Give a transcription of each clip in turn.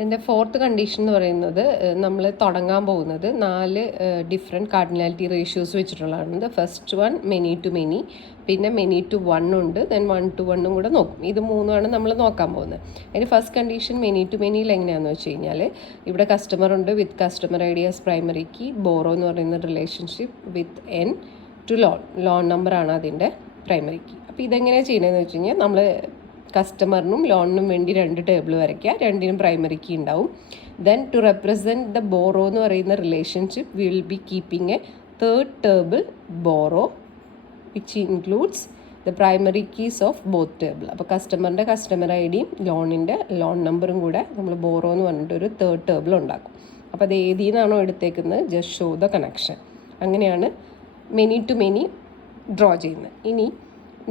എൻ്റെ fourth condition എന്ന് പറയുന്നത് നമ്മൾ തുടങ്ങാൻ പോകുന്നത് 4 ഡിഫറെൻറ്റ് കാർഡിനാലിറ്റി റേഷ്യോസ് വെച്ചിട്ടുള്ളതാണ്. First one many to many, പിന്നെ മെനി ടു 1 ഉണ്ട്, ദെൻ 1 to 1 കൂടെ നോക്കും. ഇത് മൂന്നുമാണ് നമ്മൾ നോക്കാൻ പോകുന്നത്. അതിന് ഫസ്റ്റ് കണ്ടീഷൻ മെനി ടു മെനിയിൽ എങ്ങനെയാണെന്ന് വെച്ച് കഴിഞ്ഞാൽ ഇവിടെ കസ്റ്റമർ ഉണ്ട്, with customer I D as primary key, borrow എന്ന് പറയുന്ന relationship with N to loan നമ്പറാണ് അതിൻ്റെ പ്രൈമറി കീ. അപ്പോൾ ഇതെങ്ങനെയാണ് ചെയ്യുന്നതെന്ന് വെച്ച് കഴിഞ്ഞാൽ നമ്മൾ കസ്റ്റമറിനും ലോണിനും വേണ്ടി 2 ടേബിൾ വരയ്ക്കുക, രണ്ടിനും പ്രൈമറി കീ ഉണ്ടാവും. Then to represent the borrow എന്ന് പറയുന്ന relationship we will be keeping a third table borrow which includes the primary keys of both table. അപ്പോൾ കസ്റ്റമറിൻ്റെ കസ്റ്റമർ ഐ ഡിയും ലോണിൻ്റെ ലോൺ നമ്പറും കൂടെ നമ്മൾ ബോറോ എന്ന് പറഞ്ഞിട്ട് ഒരു തേർഡ് ടേബിൾ ഉണ്ടാക്കും. അപ്പോൾ അത് ഏതിൽ നിന്നാണോ എടുത്തേക്കുന്നത് ജസ്റ്റ് ഷോ ദ കണക്ഷൻ. അങ്ങനെയാണ് മെനി ടു മെനി ഡ്രോ ചെയ്യുന്നത്. ഇനി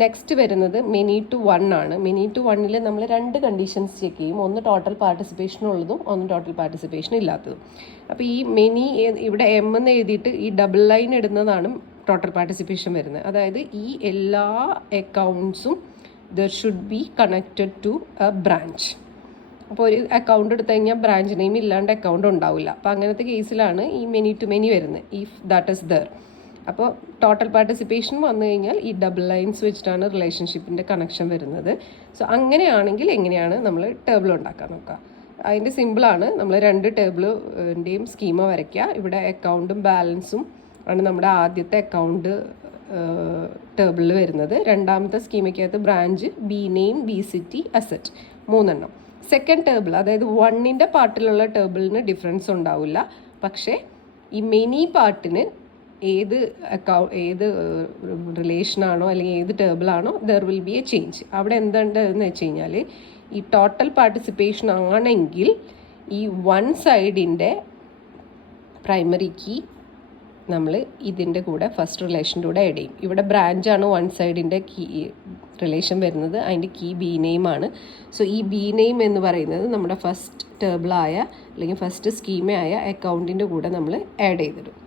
നെക്സ്റ്റ് വരുന്നത് മെനി ടു 1 ആണ്. മെനി ടു 1ൽ നമ്മൾ 2 കണ്ടീഷൻസ് ചെക്ക് ചെയ്യും. ഒന്ന് ടോട്ടൽ പാർട്ടിസിപ്പേഷൻ ഉള്ളതും ഒന്ന് ടോട്ടൽ പാർട്ടിസിപ്പേഷൻ ഇല്ലാത്തതും. അപ്പോൾ ഈ മെനി ഇവിടെ എം എന്ന് എഴുതിയിട്ട് ഈ ഡബിൾ ലൈൻ ഇടുന്നതാണ് ടോട്ടൽ പാർട്ടിസിപ്പേഷൻ വരുന്നത്. അതായത് ഈ എല്ലാ അക്കൗണ്ട്സും they should be connected to a branch. അപ്പോൾ ഒരു അക്കൗണ്ട് എടുത്തു കഴിഞ്ഞാൽ ബ്രാഞ്ച് നെയിം ഇല്ലാണ്ട് അക്കൗണ്ട് ഉണ്ടാവില്ല. അപ്പോൾ അങ്ങനത്തെ കേസിലാണ് ഈ മെനി ടു മെനി വരുന്നത്, ഇഫ് ദാറ്റ് ഇസ് ദർ. അപ്പോൾ ടോട്ടൽ പാർട്ടിസിപ്പേഷൻ വന്നു കഴിഞ്ഞാൽ ഈ ഡബിൾ ലൈൻസ് വെച്ചിട്ടാണ് റിലേഷൻഷിപ്പിൻ്റെ കണക്ഷൻ വരുന്നത്. സോ അങ്ങനെയാണെങ്കിൽ എങ്ങനെയാണ് നമ്മൾ ടേബിൾ ഉണ്ടാക്കാൻ നോക്കുക. അതിൻ്റെ സിമ്പിളാണ്. നമ്മൾ 2 ടേബിളിൻ്റെയും സ്കീമ വരയ്ക്കുക. ഇവിടെ അക്കൗണ്ടും ബാലൻസും ആണ് നമ്മുടെ ആദ്യത്തെ അക്കൗണ്ട് ടേബിളിൽ വരുന്നത്. രണ്ടാമത്തെ സ്കീമയ്ക്കകത്ത് branch, B name, B city, asset 3 second table അതായത് 1ൻ്റെ പാർട്ടിലുള്ള ടേബിളിന് ഡിഫറൻസ് ഉണ്ടാവില്ല. പക്ഷേ ഈ മെനി പാർട്ടിന് ഏത് റിലേഷനാണോ അല്ലെങ്കിൽ ഏത് ടേബിളാണോ they will be a change. അവിടെ എന്തുണ്ടെന്ന് വെച്ച് കഴിഞ്ഞാൽ ഈ ടോട്ടൽ പാർട്ടിസിപ്പേഷൻ ആണെങ്കിൽ ഈ 1 സൈഡിൻ്റെ പ്രൈമറി കീ നമ്മൾ ഇതിൻ്റെ കൂടെ ഫസ്റ്റ് റിലേഷൻ്റെ കൂടെ ആഡ് ചെയ്യും. ഇവിടെ ബ്രാഞ്ചാണ് 1 സൈഡിൻ്റെ കീ റിലേഷൻ വരുന്നത്, അതിൻ്റെ കീ ബി നെയിമാണ്. സോ ഈ ബി നെയിം എന്ന് പറയുന്നത് നമ്മുടെ ഫസ്റ്റ് ടേബിളായ അല്ലെങ്കിൽ ഫസ്റ്റ് സ്കീമയായ അക്കൗണ്ടിൻ്റെ കൂടെ നമ്മൾ ആഡ് ചെയ്തിടും.